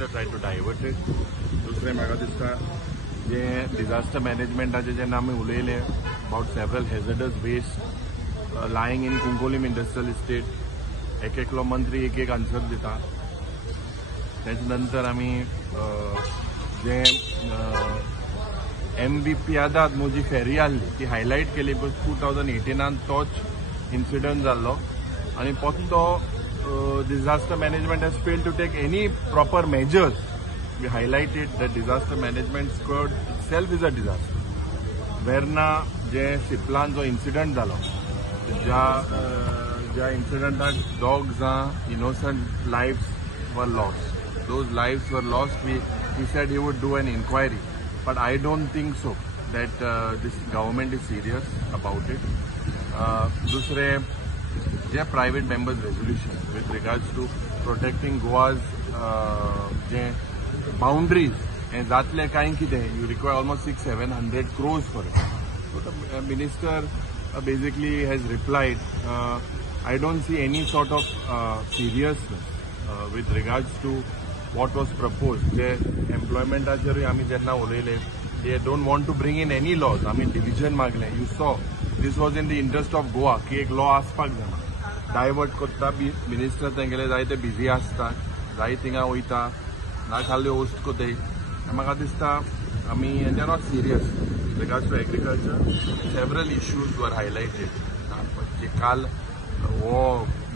Minister try to divert it. दुसरें म्हाका दिसता जे डिजास्टर मॅनेजमेंटाचे जेन्ना आमी उलयले about several hazardous waste lying in Cuncolim industrial estate, एकलो मंत्री एक आन्सर दिता. त्याच नंतर आमी जे MV पियादाद जी फेरी आहली ती हायलायट केली. बिकॉज 2018 तोच इन्सिडंट जाल्लो आनी तो disaster management has failed to take any proper measures. We highlighted that disaster management squad itself is a disaster. Verna जे सिप्लान जो incident जालो, ज्या incident dogs innocent lives were lost. Those lives were lost. He said he would do an inquiry, but I don't think so that this government is serious about it. दूसरे जे private members resolution with regards to protecting Goa's boundaries and जातले कांय कितें you require almost 600-700 crores for it. So the minister basically has replied, I don't see any sort of seriousness with regards to what was proposed. J employment आमी जेन्ना उलयले, they don't want to bring in any laws. आमी division मागले. You saw this was in the interest of Goa की एक law आसपाक जाय. Divert करता minister तेंगेले जाय ते बिजी आसता, जाय थिंगा वयता, ना खाल्ले होस्ट कोताय. म्हाका दिसता आमी they are not serious regards to agriculture. Several issues वर हायलायटेड. काल हो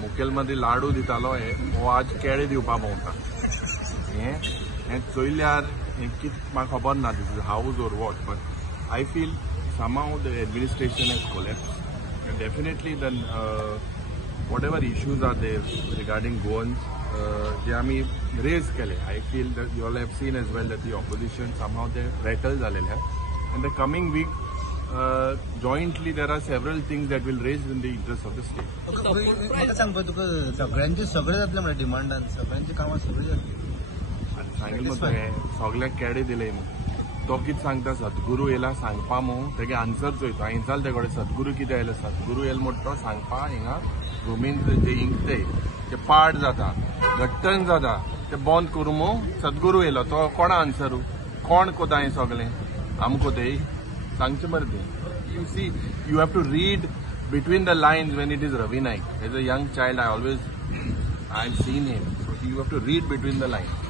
मुखेलमंत्री लाडू दितालो हो आज केळे दिवपा भोंवता. हें चोयल्यार कित म्हाका खबर ना दिस इज हाऊस और what, but I feel somehow the administration has collapsed. And definitely then whatever issues are there regarding Goans, they आमी raise केले. I feel that you all have seen as well that the opposition somehow they rattle झालेले हैं. In the coming week, jointly there are several things that will raise in the interest of the state. म्हाका सांग पळय तुका सगळ्यांचे सगळे जातले म्हणल्यार डिमांडान सगळ्यांची कामां सगळी जातली. सांगितलें मग सगळ्यांक केडे दिले मग. तो कितें सांगता सद्गुरू येयला सांगपा मू तेगे आन्सर चोयता. हांवें विचारलें तें कडेन सद्गुरू कितें आयलो. सद्गुरू येयलो म्हणटा तो सांगपा हिंगा जमीन जे इंकते ते पाड जाता, घट्टण जाता, ते बंद करूं मू सद्गुरू येयलो. तो कोणा आन्सरू, कोण कोता हें सगळें आमकां तें सांगचें मरे तें. You see you have to read between the lines when it is Ravi Naik. As a young child I have seen him. So you have to read between the Lions.